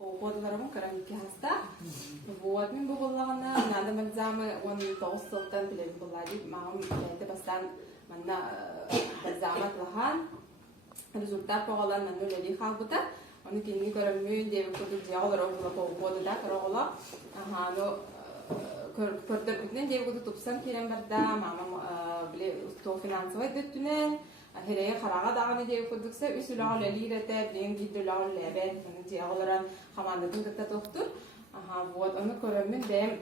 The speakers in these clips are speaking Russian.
Подгорому карамики хаста. Вот, мен бугуллагана надо мадзамы он толстолтан билен булади. Мам это бастан манна бадзамат лахан. Результат поголан манну леди халбута. Оны кинни көрөмү деп көтүп жаалар огула поду да корогола. Ахано көрдөр бүтүн деп көтүп тупсан кирен барда мама биле то финансовый дөттүнен Hereye karağa dağını diye kurduksa üsülağı lelirete bilen gidilağı lebet diğerlerin hamandatın da doktor. Aha вот onu körümün de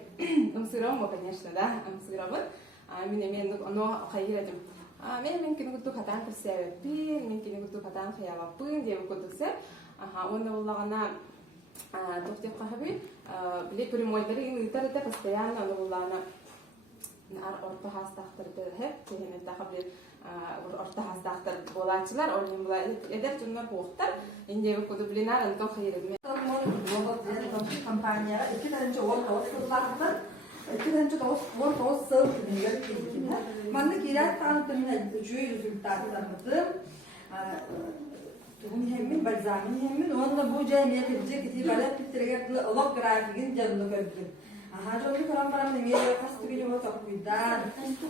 ımsıram o конечно да ымсырамын. Мен onu hayırdım. Men mümkün kutu katan kırsebepin, mümkün kutu katan khayalapın diye kurduksa aha onu Allah'ına doktor kahve bile primolları İngiltere'de постоянно onu Allah'ına orta hastalıkları hep yani daha bir orta hastalıklar boğaçlar onun boğaz eder çünkü boğazlar ince kudu bilinar anto hayırım. Kampanya iki tane orta sırlardan iki tane orta sır diye bir mantık irat tanıtımına cüy rezultatlarımızı tuhum hemin balzamin hemin onunla bu cemiyet edecek itibarla bitirerek Allah grafiğin canını gördüm. Aha, jadi kalau orang ini dia pasti punya motor kuidan.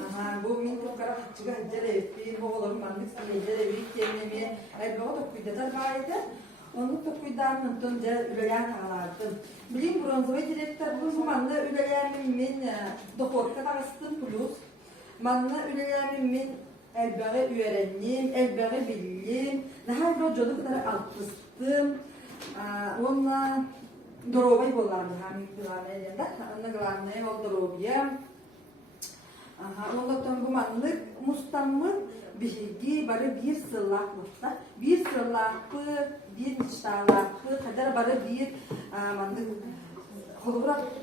Aha, bu minta kalau juga jadi, pin bolor mandik sih jadi weekend ini, ada motor kuidan terbaik. Onu da kuidan nonton jadi ulayan halardı. Bilim bronzovay direktör bu manda ulayan min doktor katarastım plus. Manda ulayan min elbette öğrendim, elbette bildim. Daha bir çocuk kadar altıştım. Onunla Дорогой была, мы говорили, да, на главное вот дорогия. Ага, он там буманды, мустамы, беги, бары bir сылак вот, да, bir сылакы, bir мечталакы, kadar бары bir, манды,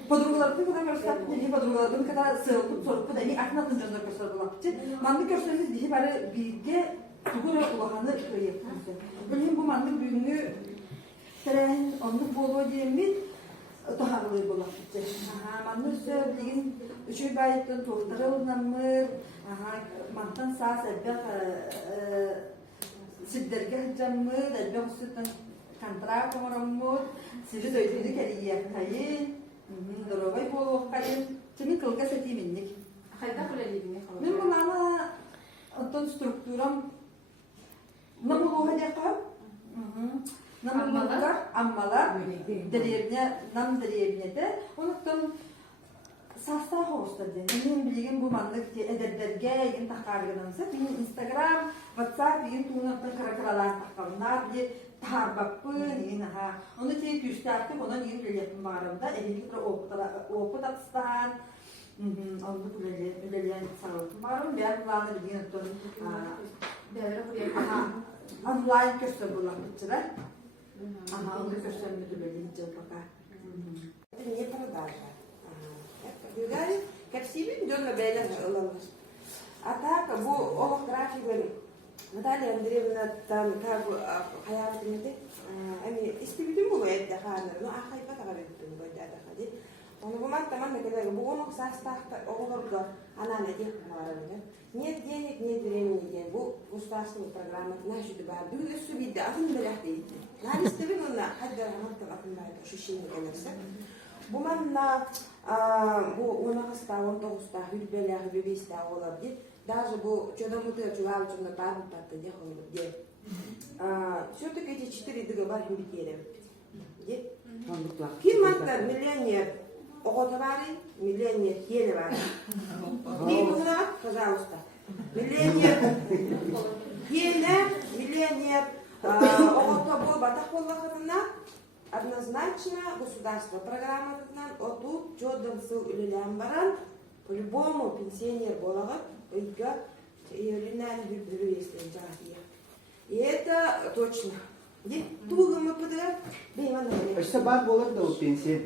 подругалардың kadar gösterdi, ne подругалардың kadar sığlıp sorup da ne aklına canlar gösterdiler. Mandı gösterdiğiniz bir bari birge, tuğra kulağını kıyıptı. Benim bu mandı büyüğünü Tereng untuk bolu diyemin toharlı bolak bitti. Manus bilgin üçü bayıtın tohtarı namır. Mantan sağ sebek sidderge camır, sebek sütün kantra komaramur. Sizi söyledi keliye kayın. Dorobay bolu kayın. Kimi kılga seti minnik. Hayda kulelibini khalı. Min bunana ondan strukturam ne bolu hadi kal? Namlular, ammalar, derevne, nam derevne de, ondan sasta hoşladı. Benim bilgim bu manlık ederlerge, yeni takargınımızı, benim Instagram, WhatsApp, yeni tuğunaktan karakaralar takarlar, bir taharbapın, yeni ha. Onu teyip yüzlerdim, ona yeni biletim varımda, elimde oku tatstan, onu bileyen sağlıkım varım, ben kulağını bilgin ettim. Online köşe bulan bittiler. Ага, он совершенно любит пока. Это не продажа. Югарит, капсивин, дёрна бейлер ылалар. А так, bu графигler Наталья Андреевна там как hayatımda hani istedim bu evde hanır. No ahaypa tagarıttım bu evde hadi. Onu bu tamam ne kadar bu onu sastahta oğullarga anane diye vardı. Нет денег, нет времени день. Bu государственная программа наша дебар. Böyle su bitti. Atın belah değildi. Yani istedim ona. Hadi anlattım akıllarda ощущение gelirse. Bu manna bu 16'da 19'da hülbelah bebeste olabilir. Даже bu çoğunlukla çuvalcımda barın tattı diye diye. Все-таки эти 4 договора битери. Firmalar миллионер Оғотовары, миллионер Елевары. Не нужно, пожалуйста. Миллионер Еле, миллионер Оғотобо Батахоллахатына однозначно государство программатынан отут жодын сыл үлілен баран по-любому пенсионер болағат өйгі үйелінен бүлбүлі естен жағия. И это точно. Тугумы пыдыр, бейманы. Işte бар болар да o пенсия.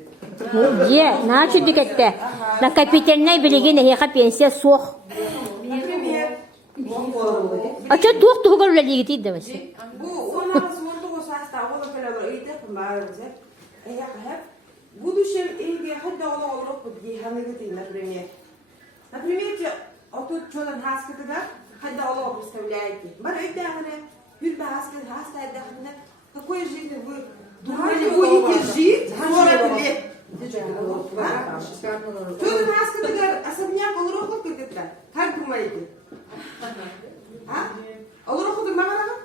На чудик это. На капитальной билеге нехе пенсия сох. Например, А что тух тугар легити да вообще? bu 16-19 yaşta oğlu kadar eğitim bağırırsa, hep bu düşün ilgi hadi oğlu olur diye hangi например. Например, отут çoğun haskıda hadi oğlu представляете. Бар это говорит, hülbe haskı hasta edahne. Какой жизнь вы думали? будет жить, скоро лет. А? Что ты нас когда особняк олорохот кыргытра? Как думаете? А? Олорохот магара?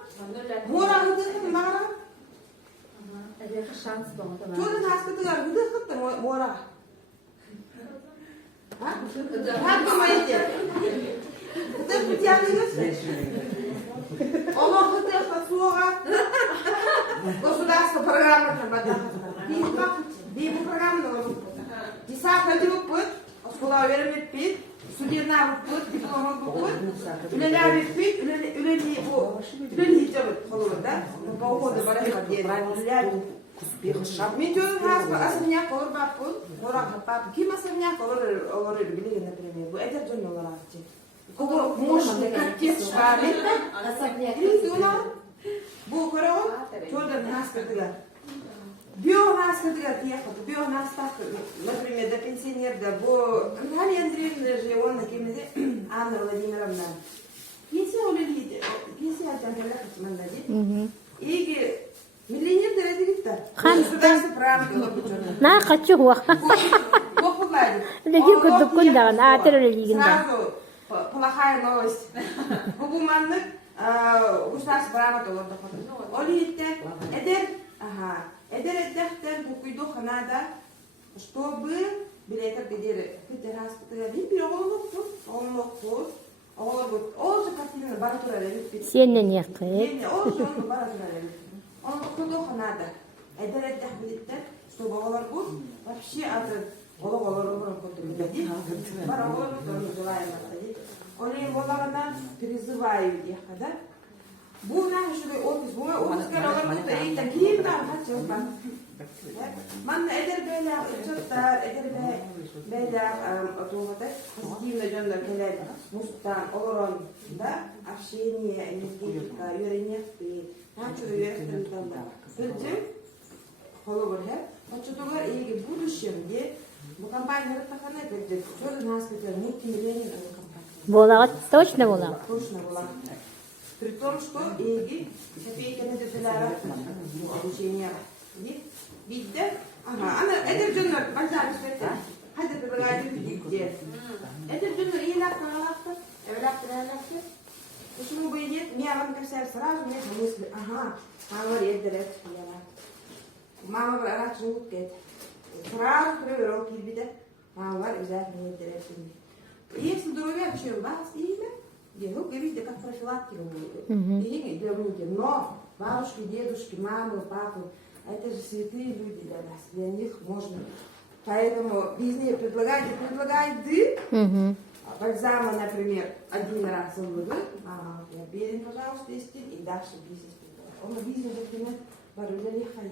Мора гыды магара? Шанс было. Что ты нас когда гыды кытты мора? А? Как думаете? Ты притягиваешь? Олорохот это суга. Государство программа там Бейбу программа Десятка дебут пut, скола вермит пит, судебна пut, диплома пут, үлеләр пит, үлели жабыт холур да? По уходу барайга дер. Мен жөнün хаспа асырня колор бап пут, мора пап. Ким асырня колор билеген, например. Бу этер жөн олар атчы. Кого можно как текст шарит? Бу корон, жөнün хаспа Биогаз, биогаз, например, до пенсионера, Наталья Андреевна же, он на кемеде, Анна Владимировна. Пенсия улетит, пенсия отжангала, мандадит. И миллионер дорогие-то. Государство правильно лопучено. На хочу хуа. Бог погладит. Леги кудукун даган, атер легинда. Сразу плохая новость. Губуманнык, государство правильно лопучено. Олите, эдер, ага. Эдер букуйду ханада, чтобы билетер бедер распитали. Випи олмокпут, ол же картина баратура лепит. Сенне некэ. Ол же он баратура лепит. Он букуйду ханада. Эдер билетер, чтобы олар бут вообще от олар контролирует. Бара олар желаем отходить. Олим оларна призываю их, да? Bu ne şöyle ofis, bu ofis kararlar da iyi takip da kaçıyor ben. Man eder böyle çocuklar, eder böyle otomatik pozitifle gönder böyle mustan oran da общение, энергетика, юренек и начал юренек там да. Bütün холобор hep. Çocuklar iyi будущем diye bu kampanyaları takana gelecek. Şöyle nasıl bir multimilyoner kampanya. Болага, точно болага. Точно была. При том, что и копейками деталяра обучения. Видите? Ага, она, это джунер, большая беспека. Хайте предлагайте где. Это джунер и лапка, почему бы и нет? Меня вам кажется сразу нет мысли. Ага, мама говорит, мама говорит, живут кет. Сразу проверил кирбида. Мама говорит, обязательно нет директора. Если здоровье вообще у вас имя, ну, говорите, как профилактика будет. Для многих. Но бабушки, дедушки, мамы, папы, это же святые люди для нас. Для них можно. Поэтому везде предлагайте бальзама, например, один раз он выйдет, я берем, пожалуйста, и дальше бизнес. Он бизнес, например, барыля лихай.